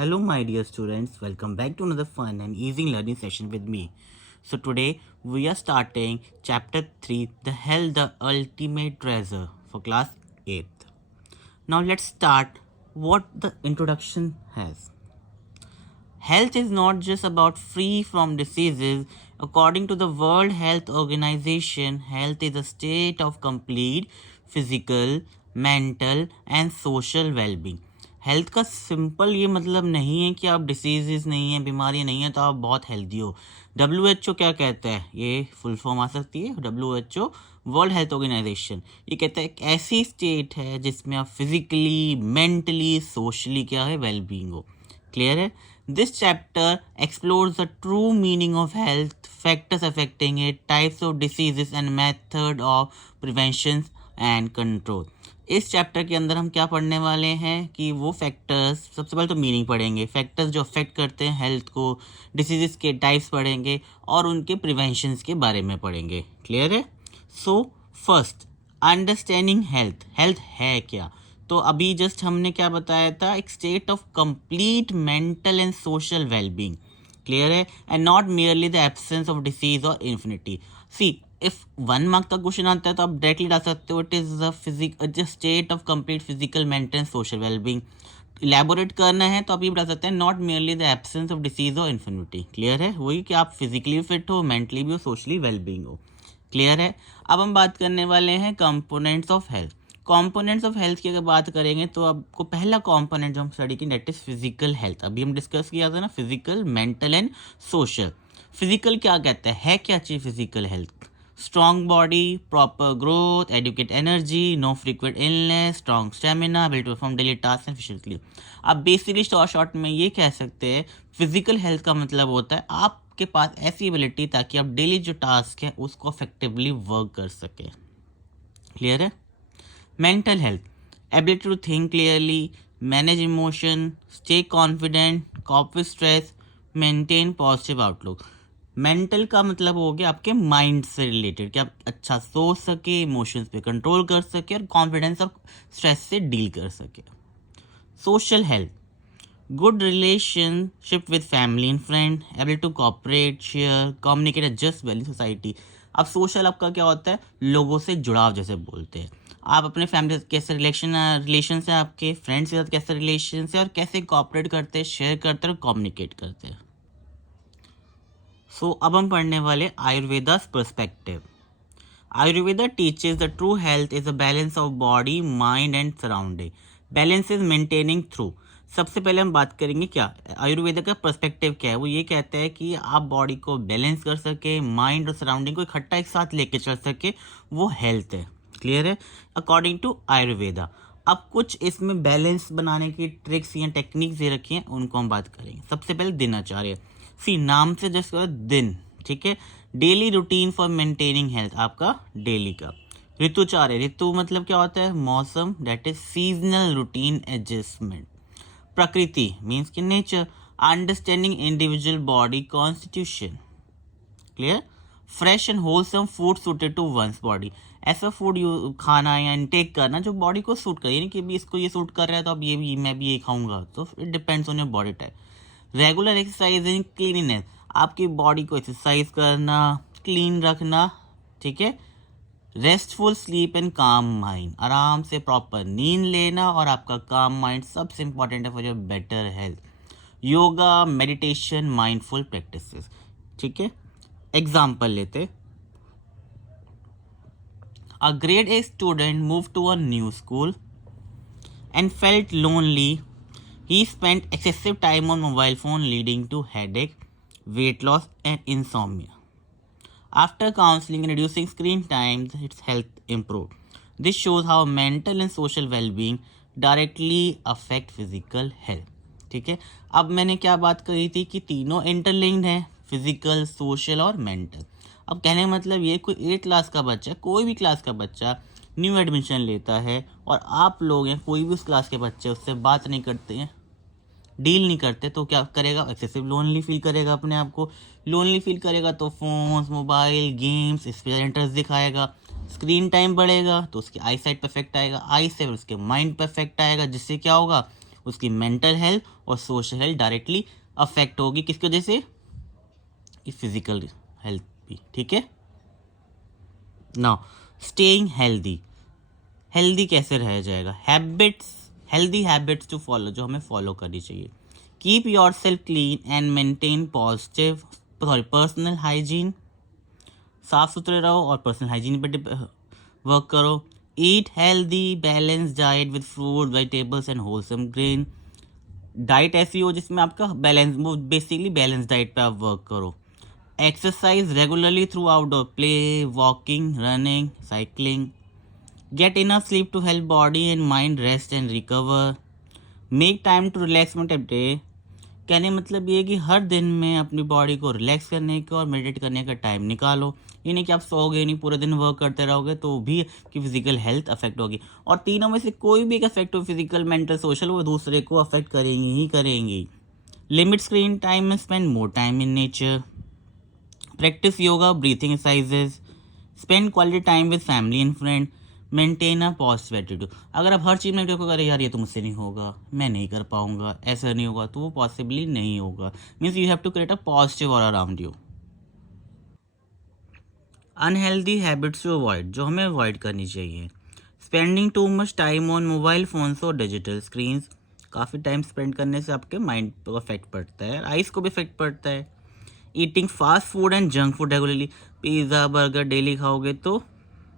Hello, my dear students. Welcome back to another fun and easy learning session with me. So, today we are starting chapter 3 The Health, the Ultimate Treasure for class 8th. Now, let's start what the introduction has. Health is not just about free from diseases. According to the World Health Organization, health is a state of complete physical, mental and social well-being. Health का simple ये मतलब नहीं है कि आप diseases नहीं है, बीमारी नहीं है तो आप बहुत हेल्दी हो. WHO क्या कहता है, ये फुल फॉर्म आ सकती है. WHO वर्ल्ड हेल्थ ऑर्गेनाइजेशन ये कहता है एक ऐसी स्टेट है जिसमें आप फिजिकली, मेंटली, सोशली क्या है, वेलबींग हो. क्लियर है. This chapter explores the true meaning of health, factors affecting it, types of diseases and method of prevention and control. इस चैप्टर के अंदर हम क्या पढ़ने वाले हैं कि वो फैक्टर्स, सबसे पहले तो मीनिंग पढ़ेंगे, फैक्टर्स जो अफेक्ट करते हैं हेल्थ को, डिसीजेस के टाइप्स पढ़ेंगे और उनके प्रिवेंशंस के बारे में पढ़ेंगे. क्लियर है. So first, understanding health. Health है क्या? तो अभी जस्ट हमने क्या बताया था, एक state of complete mental and social wellbeing. Clear है. And not merely the absence of disease और इन्फिनिटी. सी इफ 1 मार्क का क्वेश्चन आता है तो आप डायरेक्टली डाल सकते हो, it is the state of complete physical mental and social wellbeing. Elaborate करना है तो आप ये बता सकते हैं not merely the absence of disease और इन्फिनिटी. क्लियर है. वही कि आप फिजिकली फिट हो, मेंटली भी हो, सोशली वेलबींग हो. क्लियर है. अब हम बात करने वाले हैं components of health. Components of health की अगर बात करेंगे तो आपको पहला कंपोनेंट जो हम स्टडी की दैट इज फिजिकल हेल्थ. अभी हम डिस्कस किया था ना, physical, mental and social. Physical क्या कहता है क्या चीज physical health? Strong body, proper growth, adequate energy, no frequent illness, strong stamina, ability to perform daily task and physically. आप बेसिकली शॉर्ट में ये कह सकते हैं फिजिकल हेल्थ का मतलब होता है आपके पास ऐसी एबिलिटी ताकि आप डेली जो टास्क है उसको इफेक्टिवली वर्क कर सके. क्लियर है. Mental health, ability to think clearly, manage emotion, stay confident, cope with stress, maintain positive outlook. Mental का मतलब हो गया आपके माइंड से रिलेटेड कि आप अच्छा सोच सके, इमोशंस पे कंट्रोल कर सके और कॉन्फिडेंस और स्ट्रेस से डील कर सके. Social health, good relationship with family and friend, ability to cooperate, share, communicate, adjust well in society. अब सोशल आपका क्या होता है, लोगों से जुड़ाव जैसे बोलते हैं. आप अपने फैमिली से कैसे रिलेशन से, आपके फ्रेंड्स के साथ कैसे रिलेशन से और कैसे कोऑपरेट करते हैं, शेयर करते हैं और कम्युनिकेट करते हैं. सो अब हम पढ़ने वाले आयुर्वेदा's perspective. Ayurveda teaches the true health is a balance of body, mind and surrounding. Balance is maintaining through. सबसे पहले हम बात करेंगे क्या आयुर्वेदा का पर्सपेक्टिव क्या है. वो ये कहता है कि आप बॉडी को बैलेंस कर सके, माइंड और सराउंडिंग को इकट्ठा एक साथ लेके चल सके, वो हेल्थ है. क्लियर है. According to Ayurveda. अब कुछ इसमें बैलेंस बनाने की ट्रिक्स या टेक्निक्स दे रखी हैं, उनको हम बात करेंगे. सबसे पहले दिनचर्या. सी नाम से जैसे दिन, ठीक है. Daily routine for maintaining health, आपका डेली का. ऋतुचार्य, ऋतु मतलब क्या होता है, मौसम, that is seasonal routine adjustment. प्रकृति मीन्स कि nature, understanding individual body constitution. Clear. Fresh and wholesome food suited to one's body. ऐसा फूड खाना या इनटेक करना जो बॉडी को सूट करे, यानी कि भी इसको ये सूट कर रहा है तो अब ये भी मैं भी ये खाऊंगा, तो it depends on your body type. Regular exercise and cleanliness, आपकी बॉडी को एक्सरसाइज करना, क्लीन रखना, ठीक है. रेस्टफुल स्लीप एंड काम माइंड, आराम से प्रॉपर नींद लेना और आपका काम माइंड सबसे इंपॉर्टेंट है for your better health. Yoga, meditation, mindful practices. ठीक है. एग्जाम्पल लेते. A grade A student move to a new school and felt lonely. He spent excessive time on mobile phone leading to headache, weight loss and insomnia. After counseling and reducing screen time, its health improved. This shows how mental and social well-being directly affect physical health. ठीक है. अब मैंने क्या बात कही थी कि तीनों इंटरलिंक्ड है, फिजिकल, सोशल और मेंटल. अब कहने का मतलब ये, कोई 8 क्लास का बच्चा, कोई भी क्लास का बच्चा न्यू एडमिशन लेता है और आप लोग हैं कोई भी उस क्लास के बच्चे उससे बात नहीं करते हैं, डील नहीं करते, तो क्या करेगा, एक्सेसिव लोनली फील करेगा, अपने आप को लोनली फील करेगा तो फोन्स, मोबाइल, गेम्स, इस पर इंटरेस्ट दिखाएगा. स्क्रीन टाइम बढ़ेगा तो उसकी आई साइट पर इफेक्ट आएगा, आई से उसके माइंड पर इफेक्ट आएगा, जिससे क्या होगा, उसकी मेंटल हेल्थ और सोशल हेल्थ डायरेक्टली अफेक्ट होगी। किसकी वजह से? फिजिकल हेल्थ भी। ठीक है। नाउ स्टेइंग हेल्दी कैसे रह जाएगा? हेल्दी हैबिट्स टू फॉलो, जो हमें फॉलो करनी चाहिए। Keep your self clean and maintain personal hygiene. साफ सुथरे रहो और पर्सनल हाइजीन पर वर्क करो। Eat healthy balance diet with fruit vegetables and wholesome grain. Diet ऐसी हो जिसमें आपका बैलेंस, वो बेसिकली बैलेंस डाइट पे आप वर्क करो। Exercise regularly through outdoor play, walking, running, cycling. Get enough sleep to help body and mind rest and recover. Make time to relax day. कहने मतलब ये कि हर दिन में अपनी बॉडी को रिलैक्स करने का और मेडिटेट करने का टाइम निकालो। ये नहीं कि आप सोओगे नहीं, पूरे दिन वर्क करते रहोगे तो भी कि फिजिकल हेल्थ अफेक्ट होगी। और तीनों में से कोई भी एक अफेक्ट हो, फिजिकल, मेंटल, सोशल, वो दूसरे को अफेक्ट करेंगी ही करेंगी। Limit screen time and spend more time in nature. Practice yoga, breathing exercises. Spend quality time with family and friend. Maintain a positive attitude. अगर आप हर चीज़ में देखो, अरे यार ये तो मुझसे नहीं होगा, मैं नहीं कर पाऊंगा, ऐसा नहीं होगा, तो वो पॉसिबली नहीं होगा। Means you have to create a positive aura around you. Unhealthy habits to avoid, जो हमें अवॉइड करनी चाहिए। Spending too much time on mobile phones और डिजिटल स्क्रीन्स। काफ़ी टाइम स्पेंड करने से आपके माइंड पर इफेक्ट पड़ता है, आइज़ को भी इफेक्ट पड़ता है। Eating fast food and junk food regularly. Pizza burger daily खाओगे तो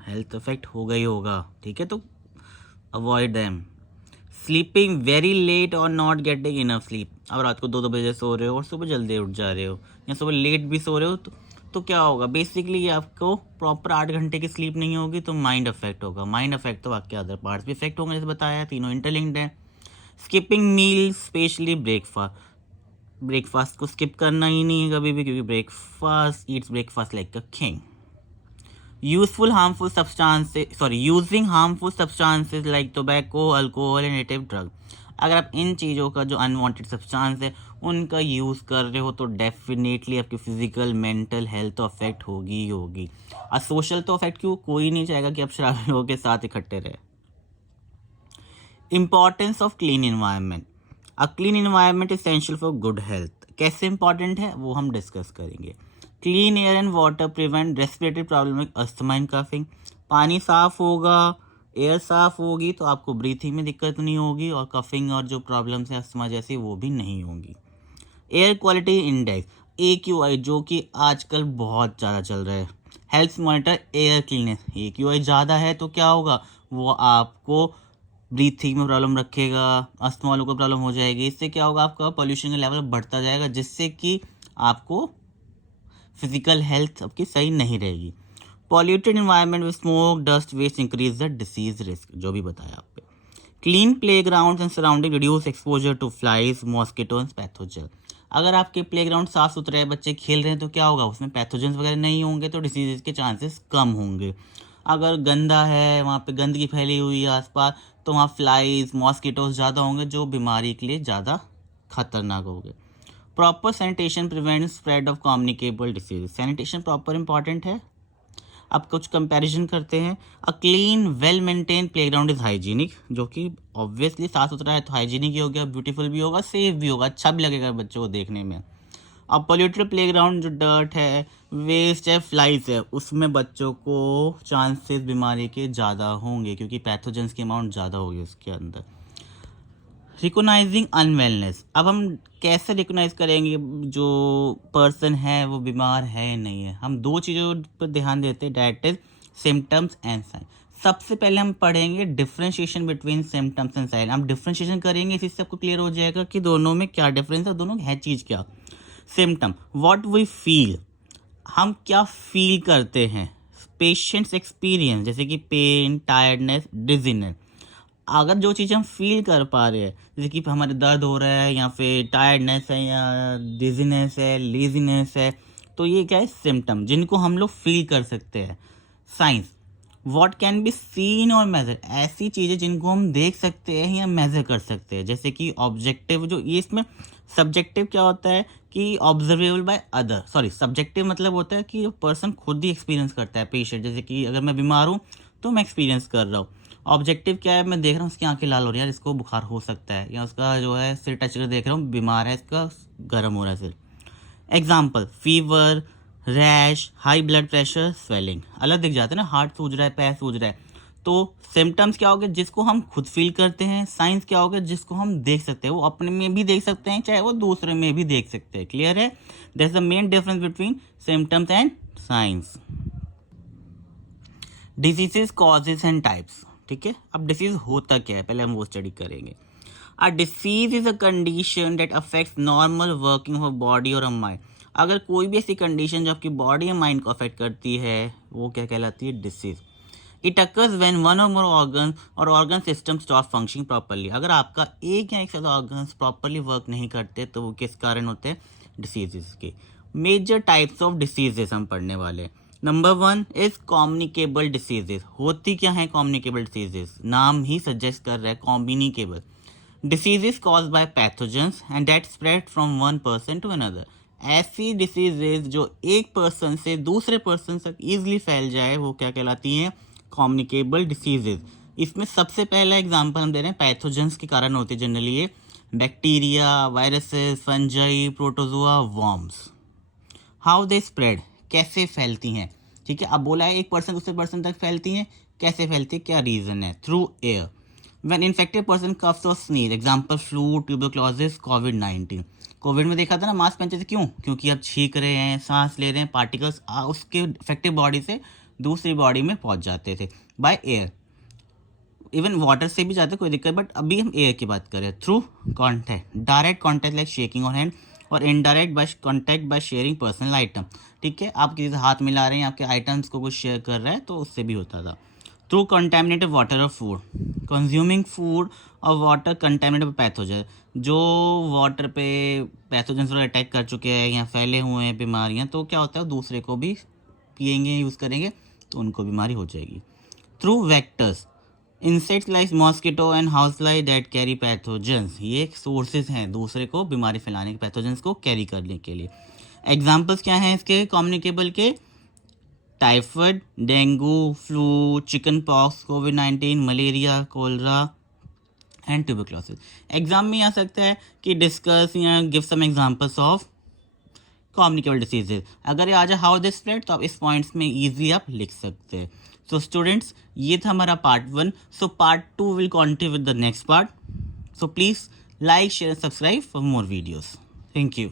हेल्थ इफेक्ट होगा ही होगा। ठीक है, तो avoid them. Sleeping very late और नॉट गेटिंग इनफ स्लीप। अब रात को 2-2 बजे सो रहे हो और सुबह जल्दी उठ जा रहे हो, या सुबह लेट भी सो रहे हो, तो क्या होगा? बेसिकली ये आपको प्रॉपर 8 घंटे की स्लीप नहीं होगी तो माइंड अफेक्ट होगा। माइंड अफेक्ट तो आपके अदर पार्ट्स भी इफेक्ट होंगे, जैसे बताया, तीनों इंटरलिंक्ड है। स्किपिंग मील, स्पेशली ब्रेकफास्ट को स्किप करना ही नहीं है कभी भी, क्योंकि breakfast like a king. Using harmful substances like tobacco, alcohol and native drug। अगर आप इन चीज़ों का जो अनवांटेड सब्सटेंस है उनका यूज़ कर रहे हो तो डेफिनेटली आपकी फिजिकल मेंटल हेल्थ तो अफेक्ट होगी ही होगी। और सोशल तो अफेक्ट क्यों, कोई नहीं चाहेगा कि आप शराबी लोगों के साथ इकट्ठे रहे। Importance of clean environment. A clean environment essential for good health. कैसे इंपॉर्टेंट है वो हम डिस्कस करेंगे। Clean air and water prevent respiratory problem like asthma and coughing. पानी साफ होगा, एयर साफ होगी तो आपको ब्रीथिंग में दिक्कत नहीं होगी और कफिंग और जो प्रॉब्लम्स है अस्थमा जैसी वो भी नहीं होंगी। एयर क्वालिटी इंडेक्स AQI, जो कि आजकल बहुत ज़्यादा चल रहा है। Health monitor air cleanness. AQI ज़्यादा है तो क्या होगा, वो आपको ब्रीथिंग में प्रॉब्लम रखेगा, अस्थमा वालों को प्रॉब्लम हो जाएगी। इससे क्या होगा, आपका पोल्यूशन का लेवल बढ़ता जाएगा, जिससे कि आपको फिजिकल हेल्थ आपकी सही नहीं रहेगी। Polluted environment with smoke, dust, waste increase the disease risk, जो भी बताया आप पे। Clean play ground and surrounding reduce exposure to flies, mosquito and pathogen. अगर आपके प्ले ग्राउंड साफ सुथरे हैं, बच्चे खेल रहे हैं, तो क्या होगा, उसमें पैथोजेंस वगैरह नहीं होंगे तो डिसीज के चांसेस कम होंगे। अगर गंदा है, वहाँ पे गंदगी फैली हुई है आसपास, तो वहाँ फ्लाइज, मॉस्किटोज ज़्यादा होंगे जो बीमारी के लिए ज़्यादा खतरनाक होंगे। Proper sanitation prevent spread of communicable disease. Sanitation proper important है। अब कुछ कंपैरिजन करते हैं। A clean well maintain playground is hygienic, जो कि ऑब्वियसली साफ सुथरा है तो हाइजीनिक ही हो गया, ब्यूटीफुल भी होगा, सेफ भी होगा, अच्छा भी लगेगा बच्चों को देखने में। अब पोल्यूटेड प्लेग्राउंड, जो डर्ट है, वेस्ट है, फ्लाइज है, उसमें बच्चों को चांसेस बीमारी के ज़्यादा होंगे क्योंकि पैथोजेंस की अमाउंट ज़्यादा होगी उसके अंदर। रिकोनाइजिंग अनवेलनेस। अब हम कैसे रिकोनाइज करेंगे जो पर्सन है वो बीमार है या नहीं है? हम दो चीज़ों पर ध्यान देते हैं, that is symptoms and sign. सबसे पहले हम पढ़ेंगे differentiation between symptoms and sign. हम डिफ्रेंशिएशन करेंगे, इसी से आपको क्लियर हो जाएगा कि दोनों में क्या डिफरेंस है, दोनों है चीज़ क्या। सिम्टम, व्हाट वी फील, हम क्या फील करते हैं। पेशेंट्स एक्सपीरियंस, जैसे कि पेन, टायर्डनेस, डिजीनेस। अगर जो चीज़ हम फील कर पा रहे हैं, जैसे कि हमारे दर्द हो रहा है या फिर टायर्डनेस है या डिजीनेस है, लेजीनेस है, तो ये क्या है, सिम्टम जिनको हम लोग फील कर सकते हैं। Science, what can be seen और मेजर, ऐसी चीज़ें जिनको हम देख सकते हैं या मेजर कर सकते हैं। जैसे कि ऑब्जेक्टिव, जो ये इसमें सब्जेक्टिव क्या होता है कि observable by other, sorry subjective मतलब होता है कि पर्सन खुद ही एक्सपीरियंस करता है, पेशेंट। जैसे कि अगर मैं बीमार हूँ तो मैं एक्सपीरियंस कर रहा हूँ, ऑब्जेक्टिव क्या है, मैं देख रहा हूँ उसकी आंखें लाल हो रही है यार, इसको बुखार हो सकता है, या उसका जो है सिर टच कर देख रहा हूँ बीमार है, इसका गर्म हो रहा है सिर। Example fever, rash, high blood pressure, swelling. अलग दिख जाते हैं ना, हार्ट सूज रहा है, पैर सूज रहा है। तो सिम्टम्स क्या हो गए जिसको हम खुद फील करते हैं, साइंस क्या हो गए जिसको हम देख सकते हैं, वो अपने में भी देख सकते हैं चाहे वो दूसरे में भी देख सकते हैं। क्लियर है? That's the main difference between symptoms and science. Diseases, causes and types. ठीक है, अब डिसीज होता क्या है पहले हम वो स्टडी करेंगे। A disease is a condition that affects normal working of body और अ माइंड। अगर कोई भी ऐसी कंडीशन जो आपकी बॉडी या माइंड को अफेक्ट करती है वो क्या कहलाती है? Disease. It occurs when one और मोर ऑर्गन और organ system stop functioning properly. अगर आपका एक या एक से ज्यादा ऑर्गन्स प्रॉपरली वर्क नहीं करते तो वो किस कारण होते हैं? डिसीजेस के। मेजर टाइप्स ऑफ डिसीजेस हम पढ़ने वाले हैं। Number 1 is communicable diseases. होती क्या है कम्युनिकेबल डिसीजेस? नाम ही सजेस्ट कर रहा है communicable. Diseases caused by pathogens and that spread from one person to another. ऐसी डिसीजेज जो एक पर्सन से दूसरे पर्सन तक इजीली फैल जाए वो क्या कहलाती हैं? Communicable diseases. इसमें सबसे पहला एग्जांपल हम दे रहे हैं, पैथोजेंस के कारण होते हैं जनरली ये bacteria, viruses, fungi, protozoa, worms. How they spread, कैसे फैलती हैं? ठीक है, अब बोला है एक पर्सन दूसरे पर्सन तक फैलती हैं, कैसे फैलती है, क्या रीजन है? Through air. When infected person coughs और स्नीज, एग्जांपल फ्लू, ट्यूबरक्लोसिस, कोविड-19। कोविड में देखा था ना मास्क पहनते थे, क्यों? क्योंकि आप छींक रहे हैं, सांस ले रहे हैं, पार्टिकल्स उसके इफेक्टिव बॉडी से दूसरी बॉडी में पहुंच जाते थे बाय एयर। इवन वाटर से भी जाते कोई दिक्कत, बट अभी हम एयर की बात करें। Through contact, direct contact like shaking on hand, और indirect by contact by sharing personal item. ठीक है, आप किसी से हाथ मिला रहे हैं, आपके आइटम्स को कुछ शेयर कर रहे हैं तो उससे भी होता था। थ्रू कंटेमिनेटेड वाटर और फूड, कंज्यूमिंग फूड और वाटर कंटेमिनेटेड पैथोजन। जो वाटर पे पैथोजन अटैक कर चुके हैं या फैले हुए हैं बीमारियां, तो क्या होता है दूसरे को भी पिएंगे, यूज़ करेंगे तो उनको बीमारी हो जाएगी। Through vectors, insects like mosquito and house fly that carry pathogens. ये सोर्सेज हैं दूसरे को बीमारी फैलाने के, पैथोजेंस को कैरी करने के लिए। एग्जाम्पल्स क्या हैं इसके कम्युनिकेबल के? Typhoid, dengue, flu, chicken pox, कोविड-19, malaria, cholera and tuberculosis. Exam में आ सकता है कि डिस्कस या give some examples of communicable diseases. अगर ये आ जाए हाउ दे स्प्रेड तो आप इस पॉइंट्स में इजीली आप लिख सकते हैं। सो स्टूडेंट्स, ये था हमारा part 1। So part 2 will continue with the next part. So please like, share, subscribe for more videos. Thank you.